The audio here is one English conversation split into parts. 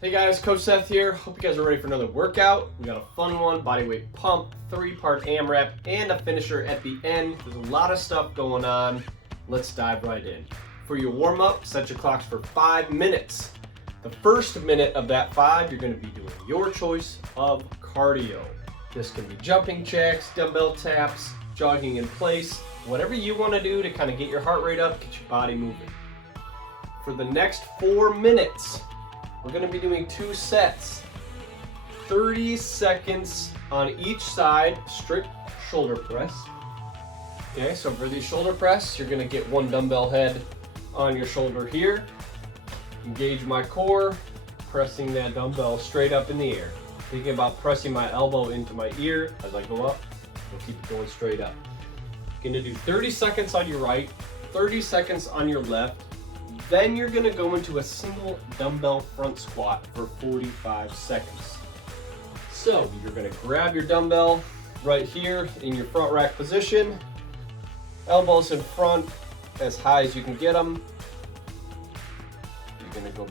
Hey guys, Coach Seth here. Hope you guys are ready for another workout. We got a fun one, bodyweight pump, 3-part AMRAP, and a finisher at the end. There's a lot of stuff going on. Let's dive right in. For your warm-up, set your clocks for 5 minutes. The first minute of that 5, you're going to be doing your choice of cardio. This can be jumping jacks, dumbbell taps, jogging in place, whatever you want to do to kind of get your heart rate up, get your body moving. For the next 4 minutes, we're going to be doing 2 sets, 30 seconds on each side, strict shoulder press. Okay, so for the shoulder press, you're going to get 1 dumbbell head on your shoulder here. Engage my core, pressing that dumbbell straight up in the air. Thinking about pressing my elbow into my ear as I go up, we'll keep it going straight up. You're going to do 30 seconds on your right, 30 seconds on your left. Then you're going to go into a single dumbbell front squat for 45 seconds. So you're going to grab your dumbbell right here in your front rack position, elbows in front as high as you can get them. You're going to go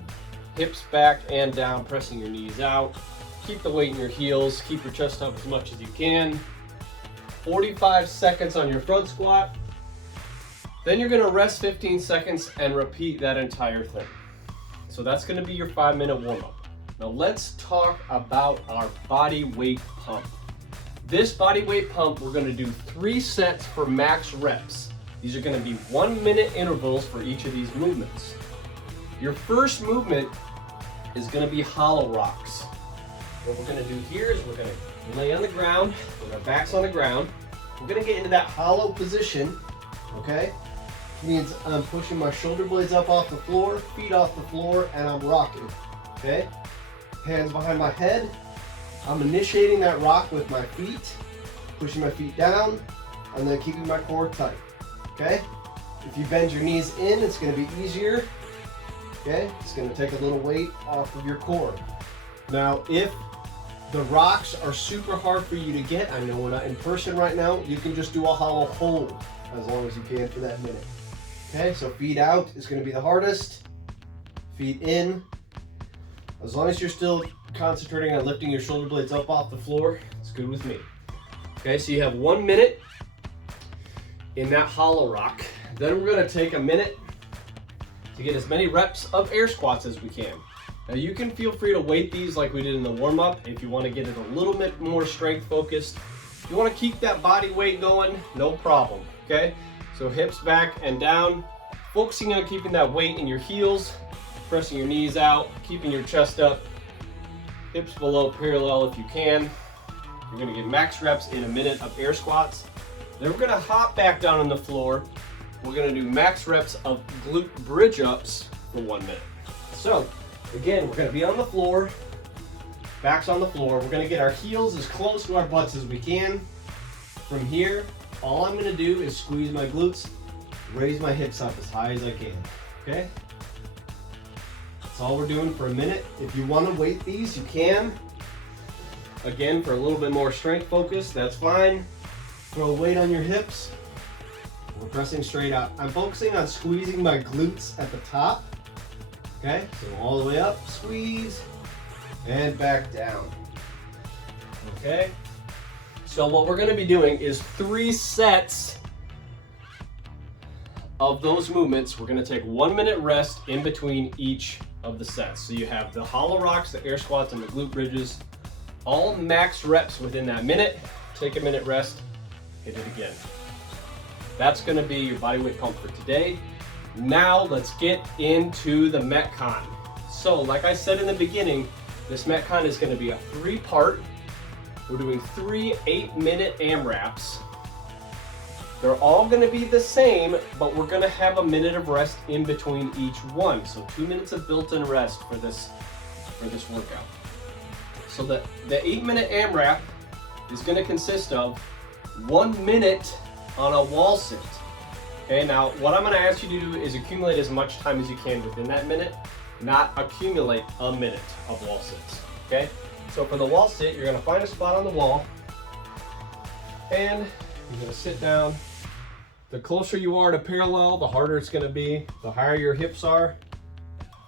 hips back and down, pressing your knees out. Keep the weight in your heels, keep your chest up as much as you can. 45 seconds on your front squat. Then you're going to rest 15 seconds and repeat that entire thing. So that's going to be your 5-minute warm-up. Now let's talk about our body weight pump. This body weight pump, we're going to do 3 sets for max reps. These are going to be 1-minute intervals for each of these movements. Your first movement is going to be hollow rocks. What we're going to do here is we're going to lay on the ground with our backs on the ground. We're going to get into that hollow position, okay? Means I'm pushing my shoulder blades up off the floor, feet off the floor, and I'm rocking, okay? Hands behind my head. I'm initiating that rock with my feet, pushing my feet down, and then keeping my core tight, okay? If you bend your knees in, it's gonna be easier, okay? It's gonna take a little weight off of your core. Now, if the rocks are super hard for you to get, I know we're not in person right now, you can just do a hollow hold as long as you can for that minute. Okay, so feet out is going to be the hardest. Feet in. As long as you're still concentrating on lifting your shoulder blades up off the floor, it's good with me. Okay, so you have 1 minute in that hollow rock. Then we're going to take a minute to get as many reps of air squats as we can. Now you can feel free to weight these like we did in the warm-up if you want to get it a little bit more strength focused. If you want to keep that body weight going, no problem, okay? So hips back and down, focusing on keeping that weight in your heels, pressing your knees out, keeping your chest up, hips below parallel if you can. You're gonna get max reps in a minute of air squats. Then we're gonna hop back down on the floor. We're gonna do max reps of glute bridge ups for 1 minute. So again, we're gonna be on the floor, backs on the floor. We're gonna get our heels as close to our butts as we can. From here, all I'm gonna do is squeeze my glutes, raise my hips up as high as I can, okay? That's all we're doing for a minute. If you wanna weight these, you can. Again, for a little bit more strength focus, that's fine. Throw weight on your hips. We're pressing straight out. I'm focusing on squeezing my glutes at the top, okay? So all the way up, squeeze, and back down, okay? So what we're going to be doing is 3 sets of those movements. We're going to take 1 minute rest in between each of the sets. So you have the hollow rocks, the air squats, and the glute bridges, all max reps within that minute. Take a minute rest, hit it again. That's going to be your bodyweight pump for today. Now let's get into the Metcon. So like I said in the beginning, this Metcon is going to be a 3-part. We're doing 3 8-minute AMRAPs. They're all going to be the same, but we're going to have a minute of rest in between each one. So 2 minutes of built-in rest for this workout. So the 8-minute AMRAP is going to consist of 1 minute on a wall sit. Okay, now what I'm going to ask you to do is accumulate as much time as you can within that minute, not accumulate a minute of wall sits. Okay? So for the wall sit, you're going to find a spot on the wall and you're going to sit down. The closer you are to parallel, the harder it's going to be. The higher your hips are,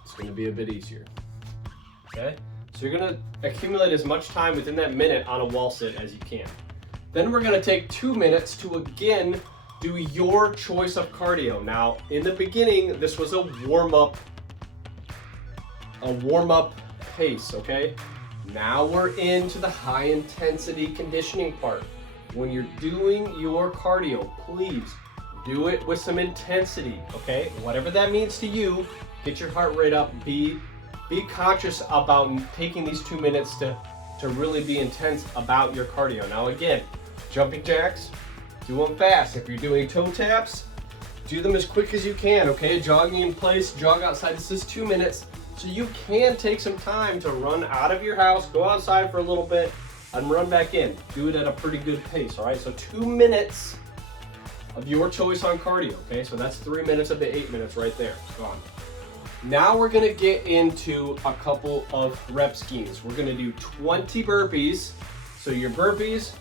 it's going to be a bit easier. okay? So you're gonna accumulate as much time within that minute on a wall sit as you can. Then we're gonna take 2 minutes to again do your choice of cardio. Now, in the beginning, this was a warm-up pace, okay? Now we're into the high intensity conditioning part. When you're doing your cardio, please do it with some intensity, okay? Whatever that means to you, get your heart rate up, be conscious about taking these 2 minutes to really be intense about your cardio. Now again, jumping jacks, do them fast. If you're doing toe taps, do them as quick as you can, okay? Jogging in place, jog outside, this is 2 minutes. So you can take some time to run out of your house, go outside for a little bit, and run back in. Do it at a pretty good pace, all right? So 2 minutes of your choice on cardio, okay? So that's 3 minutes of the 8 minutes right there, gone. Now we're gonna get into a couple of rep schemes. We're gonna do 20 burpees. So your burpees,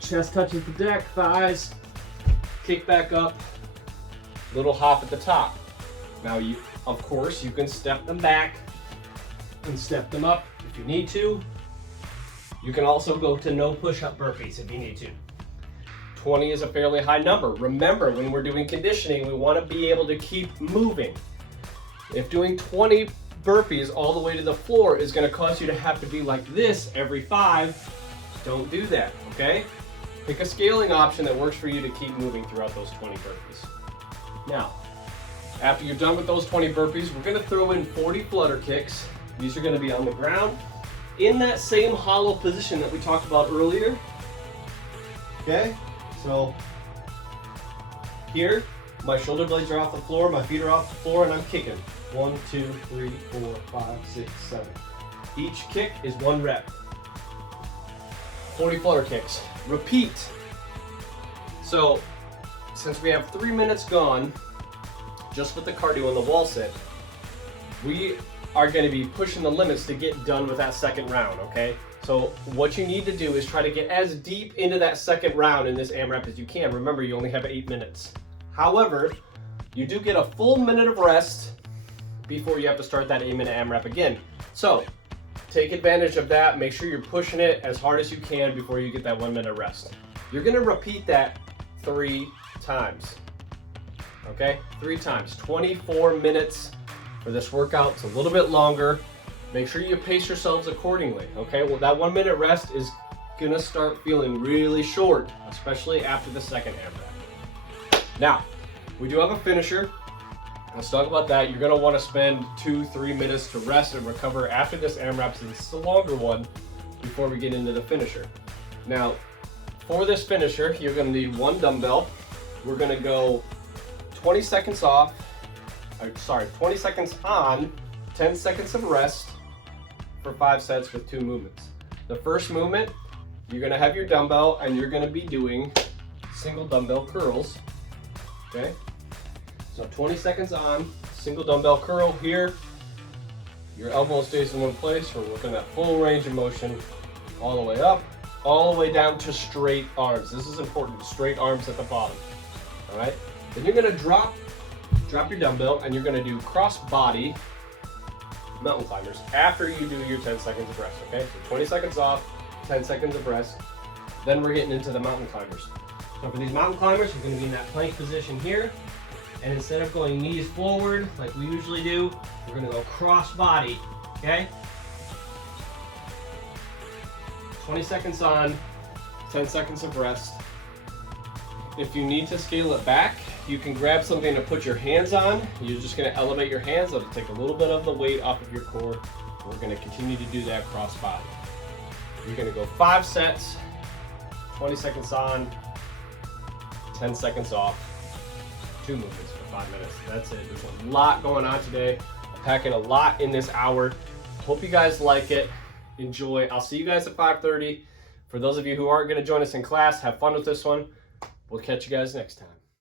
chest touches the deck, thighs, kick back up, little hop at the top. Now of course, you can step them back and step them up if you need to. You can also go to no push-up burpees if you need to. 20 is a fairly high number. Remember, when we're doing conditioning, we want to be able to keep moving. If doing 20 burpees all the way to the floor is going to cause you to have to be like this every 5, don't do that, okay? Pick a scaling option that works for you to keep moving throughout those 20 burpees. Now, after you're done with those 20 burpees, we're going to throw in 40 flutter kicks. These are going to be on the ground in that same hollow position that we talked about earlier. Okay, so here, my shoulder blades are off the floor, my feet are off the floor, and I'm kicking. 1, 2, 3, 4, 5, 6, 7. Each kick is 1 rep. 40 flutter kicks. Repeat. So, since we have 3 minutes gone, just with the cardio and the wall sit, we are going to be pushing the limits to get done with that second round, okay? So what you need to do is try to get as deep into that second round in this AMRAP as you can. Remember, you only have 8 minutes. However, you do get a full minute of rest before you have to start that 8-minute AMRAP again. So take advantage of that. Make sure you're pushing it as hard as you can before you get that 1 minute rest. You're going to repeat that 3 times. Okay, 3 times, 24 minutes for this workout. It's a little bit longer. Make sure you pace yourselves accordingly, okay? Well, that 1 minute rest is gonna start feeling really short, especially after the second AMRAP. Now, we do have a finisher. Let's talk about that. You're gonna wanna spend 2-3 minutes to rest and recover after this AMRAP, since it's a longer one, before we get into the finisher. Now, for this finisher, you're gonna need 1 dumbbell. We're gonna go 20 seconds off, 20 seconds on, 10 seconds of rest for 5 sets with 2 movements. The first movement, you're gonna have your dumbbell and you're gonna be doing single dumbbell curls, okay? So 20 seconds on, single dumbbell curl here. Your elbow stays in one place. We're working that full range of motion all the way up, all the way down to straight arms. This is important, straight arms at the bottom, all right? Then you're gonna drop your dumbbell and you're gonna do crossbody mountain climbers after you do your 10 seconds of rest, okay? So 20 seconds off, 10 seconds of rest. Then we're getting into the mountain climbers. So for these mountain climbers, you're gonna be in that plank position here. And instead of going knees forward like we usually do, we're gonna go crossbody, okay? 20 seconds on, 10 seconds of rest. If you need to scale it back, you can grab something to put your hands on. You're just gonna elevate your hands. That'll take a little bit of the weight off of your core. We're gonna continue to do that crossbody. You're gonna go 5 sets, 20 seconds on, 10 seconds off, 2 movements for 5 minutes. That's it. There's a lot going on today. I'm packing a lot in this hour. Hope you guys like it. Enjoy. I'll see you guys at 5:30. For those of you who aren't gonna join us in class, have fun with this one. We'll catch you guys next time.